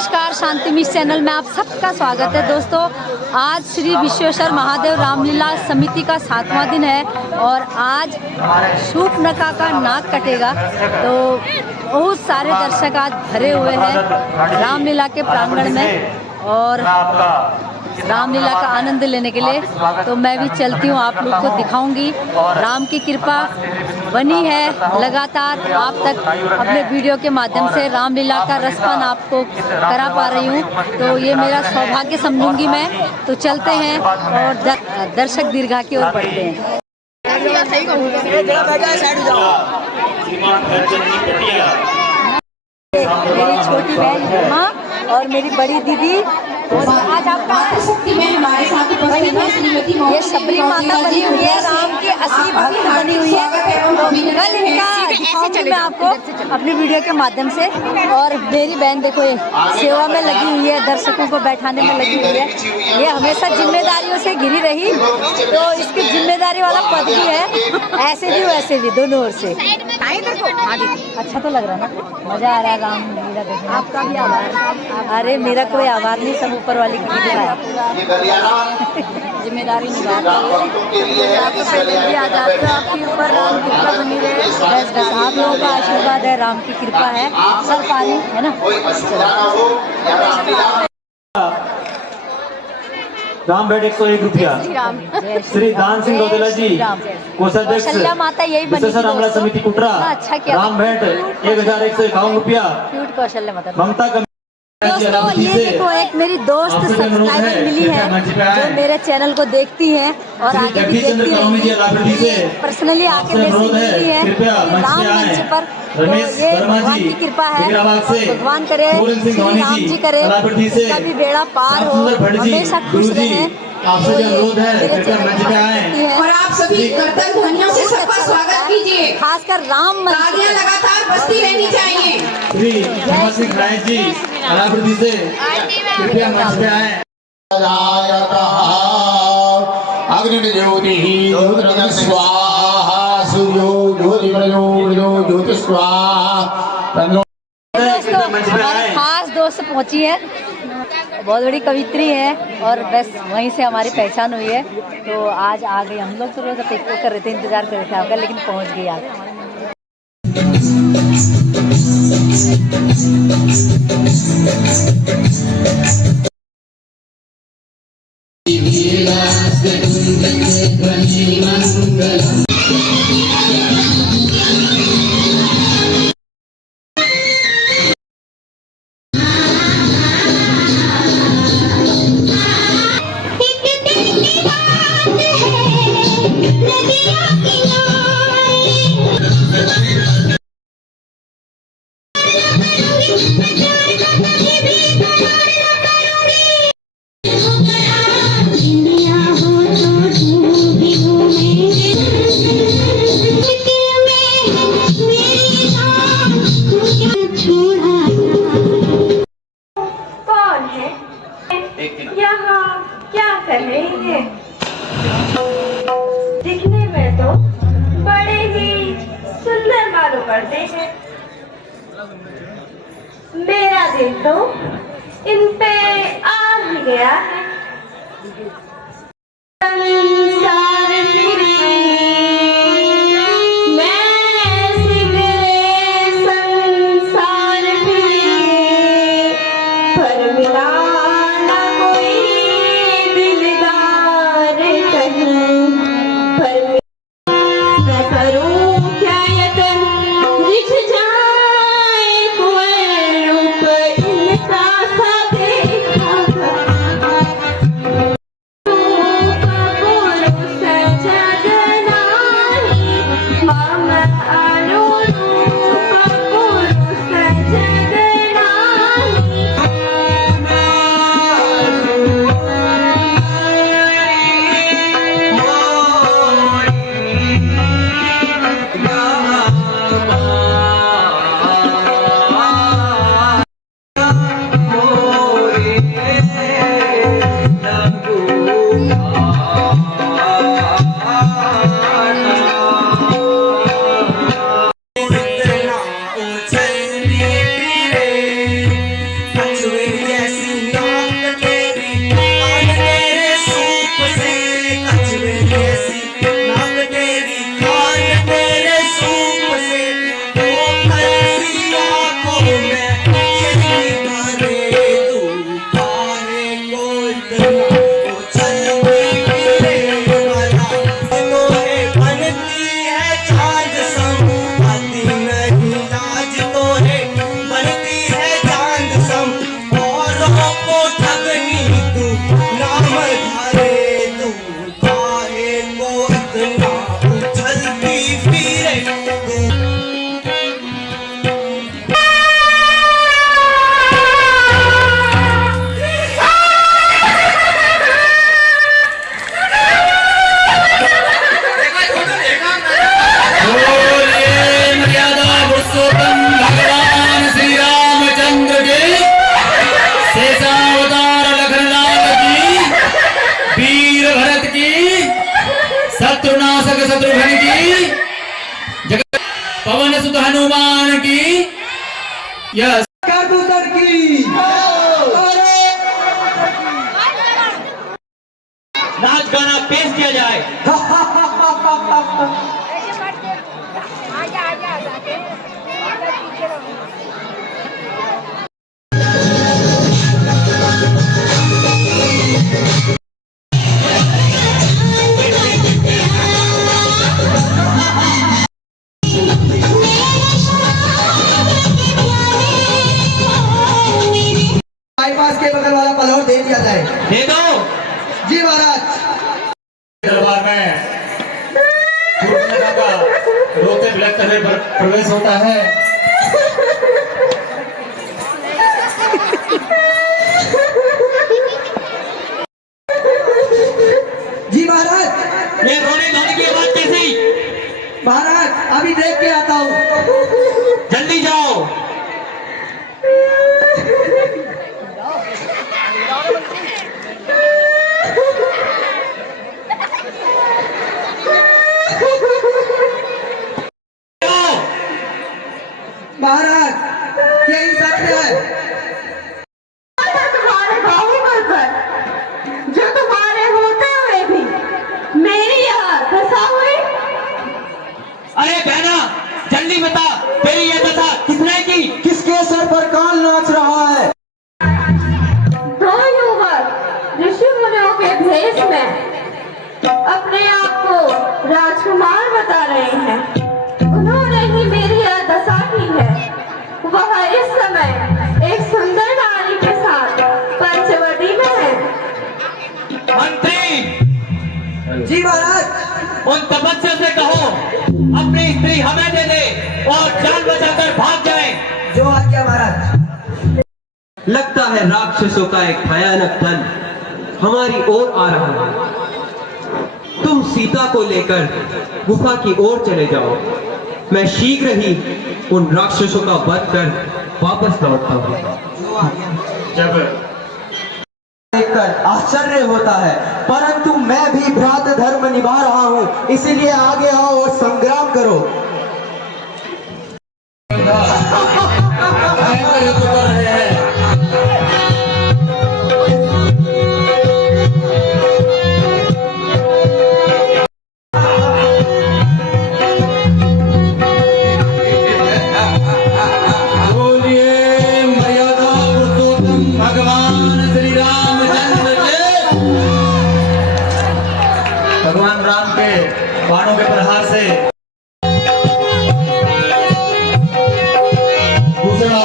नमस्कार, शांति miss channel में आप सबका स्वागत है दोस्तों। आज श्री विश्वेश्वर महादेव रामलीला समिति का 7वां दिन है और आज शूर्पणखा का नाक कटेगा। तो बहुत सारे दर्शक आज भरे हुए हैं रामलीला के प्रांगण में और रामलीला का आनंद लेने के लिए। तो मैं भी चलती हूँ, आप लोग को दिखाऊंगी। राम की कृपा बनी है लगातार आप तक अपने वीडियो के माध्यम से रामलीला का रसपान आपको करा पा रही हूँ। तो ये मेरा सौभाग्य समझूंगी मैं। तो चलते हैं और दर्शक दीर्घा की ओर बढ़ते हैं। मेरी छोटी बहन माँ और मेरी बड़ी दीदी आज आपका ये सबरी माता बनी हुई है, राम की असली भक्त बनी हुई है। कल इनका दिखाऊंगी मैं आपको अपनी वीडियो के माध्यम से। और मेरी बहन देखो ये सेवा में लगी हुई है, दर्शकों को बैठाने में लगी हुई है। ये हमेशा जिम्मेदारियों से घिरी रही, तो इसकी जिम्मेदारी वाला पद भी है, ऐसे भी वैसे भी दोनों ओर से। अच्छा तो लग रहा है ना, मजा आ रहा है रामलीला देखने। आपका भी आभार। अरे मेरा कोई आभार नहीं, सब ऊपर वाले की कृपा है। जिम्मेदारी निभा आपके ऊपर राम की कृपा बनी रहे। बस बस आप लोगों का आशीर्वाद है, राम की कृपा है, सर पानी है ना। राम भेंट 101 रुपया। श्री दान सिंह गौदेला जी, कोषाध्यक्ष माता यही बनी रामलीला समिति कुटरा। अच्छा किया। राम भेंट 1151 रुपया। कौशल्या माता ममता दोस्तों, ये देखो एक मेरी दोस्त सब्सक्राइबर मिली है जो मेरे चैनल को देखती है और आगे भी देखती है। पर्सनली आके मेरे से मिली है राम मंच पर। तो ये भगवान की कृपा है, भगवान करे श्री राम जी करे कभी बेड़ा पार हो, हमेशा खुश रहे। आपसे अनुरोध है कृपया मंच पे आए और आप सभी कर्तन ध्वनियों से सबका स्वागत कीजिए। खासकर राम मंच तालियां लगातार बजती रहनी चाहिए। श्री धर्म सिंह नायक जी अलावृद्धि से कृपया मंच पे आए। अग्नि ज्योति स्वाहा सूर्यो ज्योति ज्योति स्वाहा। हमारी खास दोस्त पहुंची है, बहुत बड़ी कवित्री है और बस वहीं से हमारी पहचान हुई है। तो आज आ गई। हम लोग तो रोज अपेक्षा कर रहे थे, इंतजार कर रहे थे आपका, लेकिन पहुंच गई आज। यहाँ क्या कर रही है? दिखने में तो बड़े ही सुंदर मालूम पड़ते हैं। मेरा दिल तो इन पे आ ही गया है। पवन सुत हनुमान की यस की नाच गाना पेश किया जाए। बाईपास के बगल वाला पलौर दे दिया जाए। दे दो। जी महाराज। दरबार में रोते बिलखते हुए प्रवेश होता है। जी महाराज। ये रोने धोने की आवाज कैसी? महाराज अभी देख के आता हूँ। जल्दी जाओ। महाराज यही सत्य है। तुम्हारे बाहुबल पर जो तुम्हारे होते हुए भी मेरी यहाँ दशा हुई। अरे बहना जल्दी बता, तेरी ये दशा किसने की? किसके सर पर काल नाच रहा है? दो युवक ऋषि मुनियों के भेष में अपने आप को राजकुमार बता रहे हैं। उन्होंने ही मेरी यह दशा की है। वह इस समय एक सुंदर नारी के साथ पंचवटी में है। मंत्री जी महाराज। उन तपस्या से कहो अपनी स्त्री हमें दे दे और जान बचाकर भाग जाए। जो आज्ञा महाराज। लगता है राक्षसों का एक भयानक दल हमारी ओर आ रहा है। तुम सीता को लेकर गुफा की ओर चले जाओ। मैं शीघ्र ही उन राक्षसों का वध कर वापस लौटता हूँ। जब देखकर आश्चर्य होता है, परंतु मैं भी भ्रात धर्म निभा रहा हूँ, इसलिए आगे आओ और संग्राम करो। भयंकर युद्ध कर रहे हैं। भगवान राम के बाणों के प्रहार से दूसरा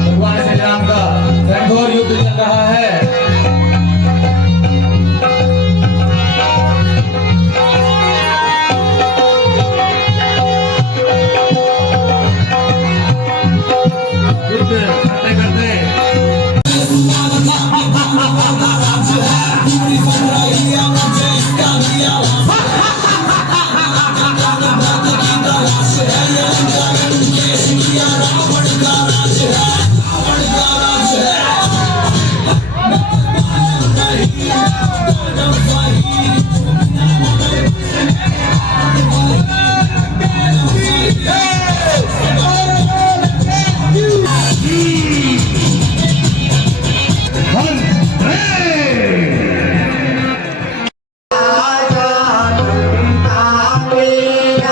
भगवान श्री राम का घोर युद्ध चल रहा है। युद्ध करते करते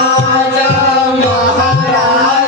आजा महाराज।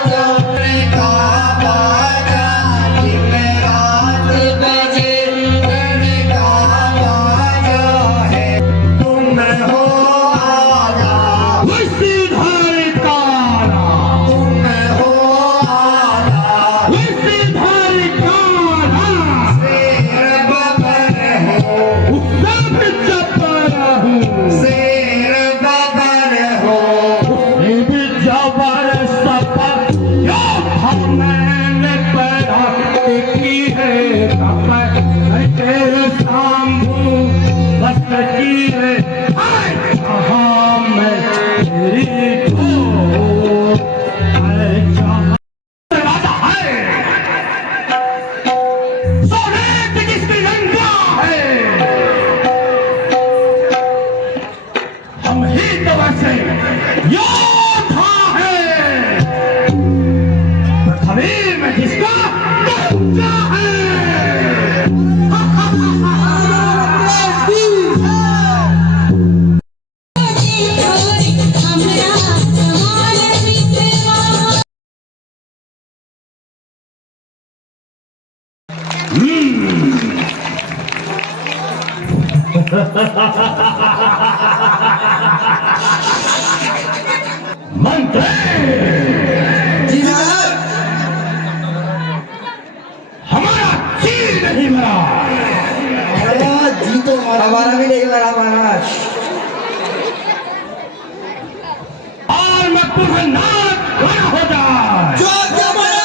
जी महाराज, हमारा चीर नहीं मरा। महाराज जी तो हमारा भी नहीं लगा महाराज। और मैं पुनः नाक खड़ा हो जाए। जो आज्ञा महाराज।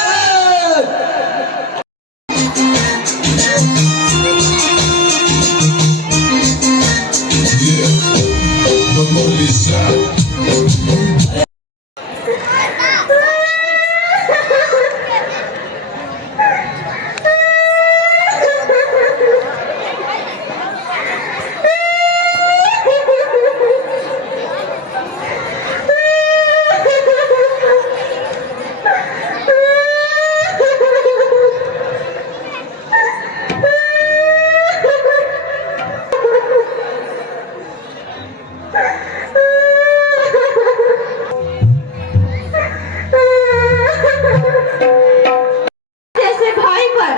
जैसे भाई पर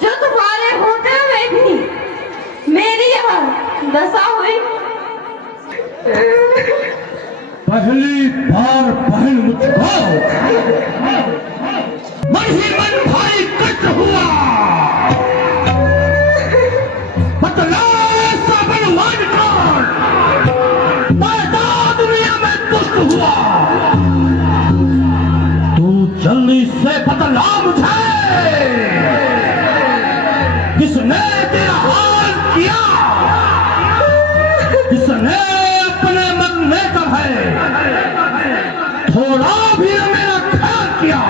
जो तुम्हारे होते हुए भी मेरी यह दशा हुई। पहली बार बहन मुझको मन ही मन भारी कष्ट हुआ। बतला साबन मान कर पैदा दुनिया में पुष्ट हुआ। तू जल्दी से बतला मुझे किसने तेरा हाल किया, किसने अपने मन में कब है थोड़ा भी मेरा ख्याल किया।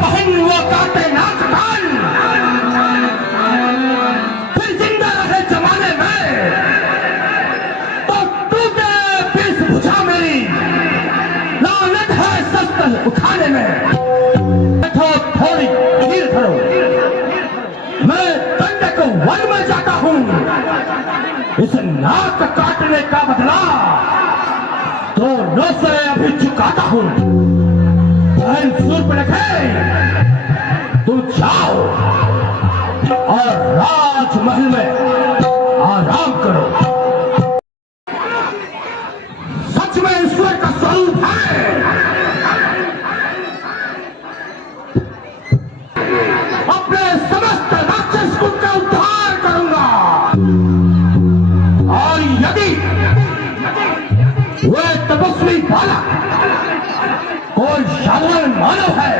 बहन वो काटे ना कटान, फिर जिंदा रहे जमाने में तो टूटे बीस भुजा मेरी लानत है शस्त्र उठाने में। बैठो थोड़ी धीर करो, मैं दंड को वन में जाता हूँ। इस नाक काटने का बदला तो नो से अभी चुकाता हूँ। बहन शूर्पणखे, तुम जाओ और राजमहल में आराम करो। सच में ईश्वर का स्वरूप है। अपने समस्त राक्षस कुल का उद्धार करूंगा। और यदि वे तपस्वी बालक कोई साधारण मानव है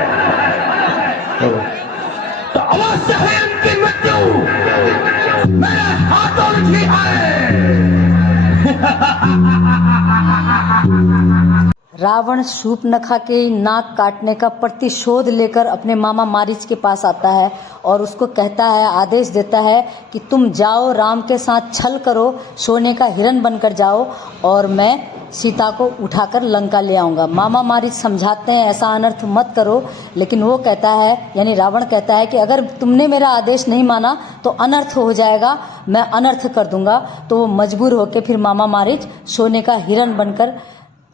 तो अवश्य है उनकी मृत्यु मेरे हाथों लिखी है। रावण शूर्पणखा के नाक काटने का प्रतिशोध लेकर अपने मामा मारीच के पास आता है और उसको कहता है, आदेश देता है कि तुम जाओ, राम के साथ छल करो, सोने का हिरण बनकर जाओ और मैं सीता को उठाकर लंका ले आऊंगा। मामा मारीच समझाते हैं ऐसा अनर्थ मत करो, लेकिन वो कहता है, यानी रावण कहता है कि अगर तुमने मेरा आदेश नहीं माना तो अनर्थ हो जाएगा, मैं अनर्थ कर दूंगा। तो वो मजबूर होकर फिर मामा मारीच सोने का हिरण बनकर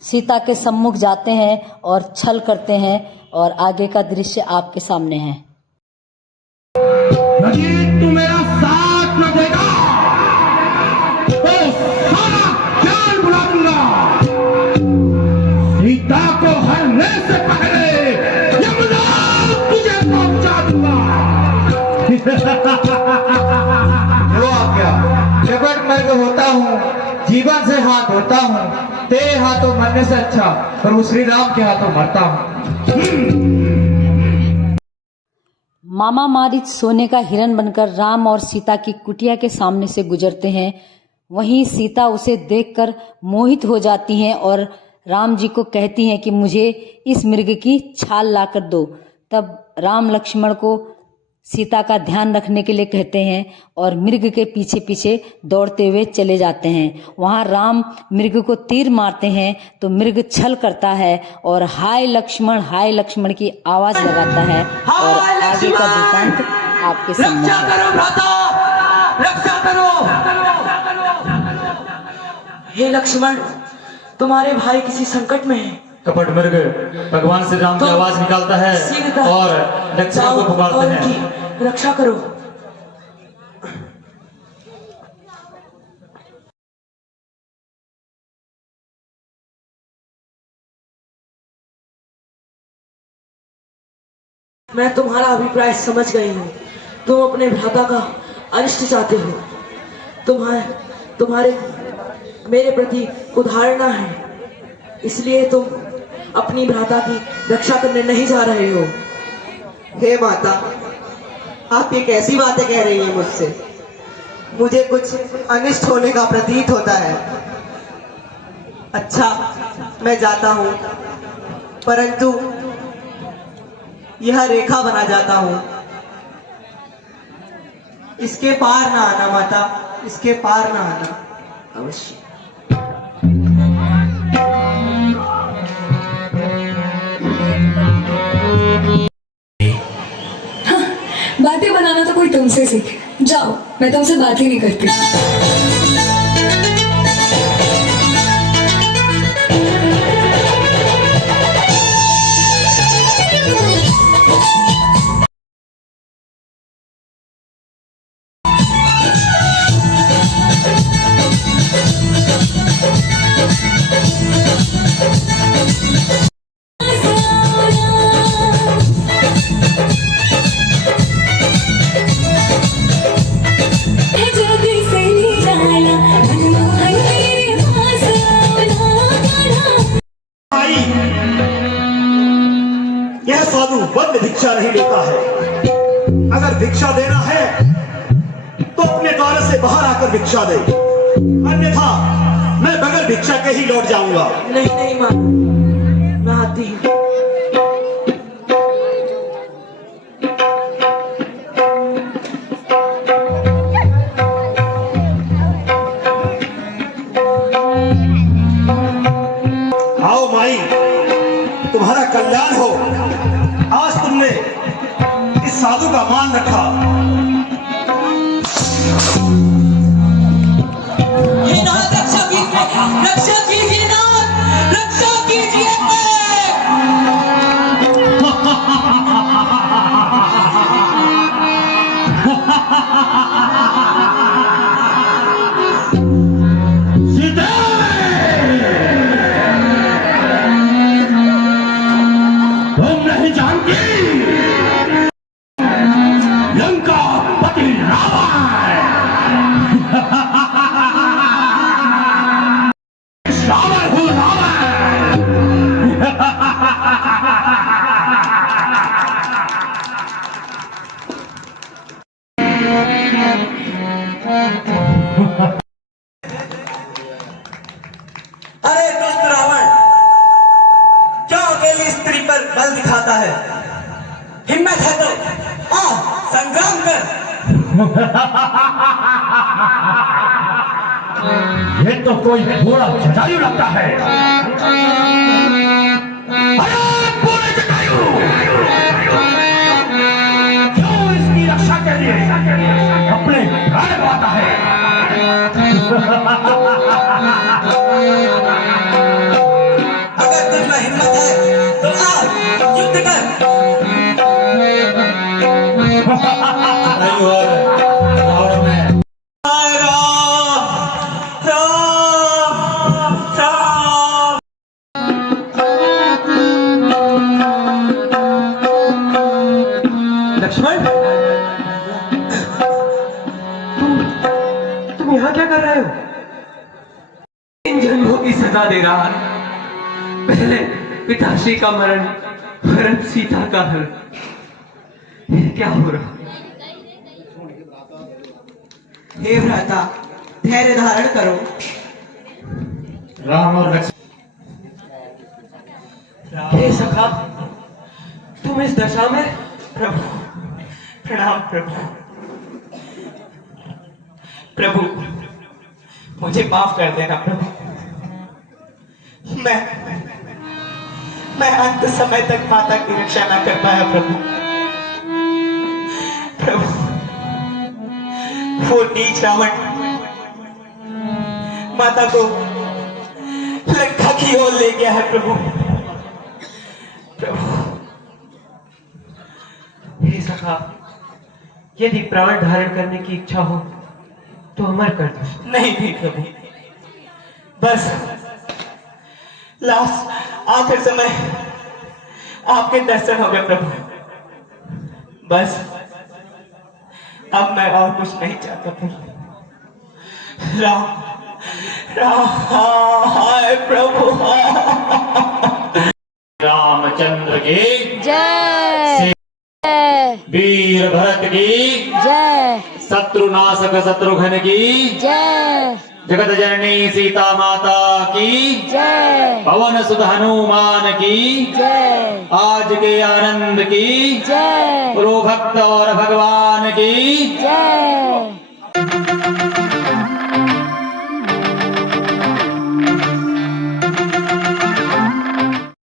सीता के सम्मुख जाते हैं और छल करते हैं और आगे का दृश्य आपके सामने है। यदि तू मेरा साथ न देगा तो सारा ज्ञान बुला दूंगा। सीता को हरने से पहले यमराज तुझे पहुंचा दूंगा। जो आज्ञा। जगत मर्ग होता हूँ, जीवन से हाथ धोता हूँ, तेरे हाथों मरने से अच्छा प्रभु श्री राम के हाथों मरता हूँ। मामा मारीच सोने का हिरण बनकर राम और सीता की कुटिया के सामने से गुजरते हैं। वहीं सीता उसे देखकर मोहित हो जाती हैं और राम जी को कहती हैं कि मुझे इस मृग की छाल लाकर दो। तब राम लक्ष्मण को सीता का ध्यान रखने के लिए कहते हैं और मृग के पीछे पीछे दौड़ते हुए चले जाते हैं। वहां राम मृग को तीर मारते हैं तो मृग छल करता है और हाय लक्ष्मण की आवाज लगाता है और आगे का वृत्तांत आपके रक्षा सम्मुख। करो भ्राता, रक्षा करो। हे लक्ष्मण, तुम्हारे भाई किसी संकट में हैं। कपट मृग भगवान श्री राम की आवाज निकालता है शीघ्रता और लक्ष्मण जाओ को पुकारते और हैं। उनकी रक्षा करो। मैं तुम्हारा अभिप्राय समझ गई हूँ। तुम अपने भ्राता का अनिष्ट चाहते हो। तुम्हारे मेरे प्रति उदाहरणा है, इसलिए तुम अपनी भ्राता की रक्षा करने नहीं जा रहे हो। हे माता, आप ये कैसी बातें कह रही हैं मुझसे? मुझे कुछ अनिष्ट होने का प्रतीत होता है। अच्छा, मैं जाता हूँ, परंतु यह रेखा बना जाता हूँ। इसके पार ना आना माता, इसके पार ना आना। अवश्य। बातें बनाना तो कोई तुमसे सीखे। जाओ, मैं तुमसे बात ही नहीं करती। यह साधु वन में भिक्षा नहीं लेता है। अगर भिक्षा देना है तो अपने द्वार से बाहर आकर भिक्षा दे, अन्यथा मैं बगैर भिक्षा के ही लौट जाऊंगा। नहीं नहीं माँ, मैं आती हूँ। आओ माई, तुम्हारा कल्याण हो। आज तुमने इस साधु का मान रखा। ये नाथ रक्षा कीजिए, रक्षा कीजिए नाथ, रक्षा कीजिए। तुम नहीं जानती लंका पति रावण हूँ अरे दुष्ट रावण, क्यों अकेली स्त्री पर बल दिखाता है? हिम्मत है तो आ संग्राम कर। ये तो कोई थोड़ा जटायु लगता है। अरे पूरे जटायु, क्यों इसकी रक्षा के लिए अपने प्राण गंवाता है? अगर तुझ में हिम्मत है तो आ युद्ध कर। जटायु और रावण में लक्ष्मण, तुम यहाँ क्या कर रहे हो? इन जन्मों की सजा दे रहा है। पहले पिताश्री का मरण, फिर अब सीता का हरण। ये क्या हो रहा? हे भ्राता, धैर्य धारण करो। राम और लक्ष्मण हे सखा, तुम इस दशा में? प्रभु, प्रणाम प्रभु। प्रभु, मुझे माफ कर देना प्रभु। मैं अंत समय तक माता की रक्षा न कर पाया प्रभु। प्रभु, वो नीच रावण माता को लंका की ओर ले गया है प्रभु। प्रभु हे सखा, यदि प्राण धारण करने की इच्छा हो तो अमर कर दो। नहीं भी प्रभु, बस लास्ट आखिर समय आपके दर्शन हो गए प्रभु। बस अब मैं और कुछ नहीं चाहता प्रभु। राम राम हाय प्रभु। रामचंद्र की जय वीर भरत की जय शत्रुनाशक शत्रुघ्न की जय जगत जननी सीता माता की जय पवन सुत हनुमान की जय आज के आनंद की जय गुरु भक्त और भगवान की जय।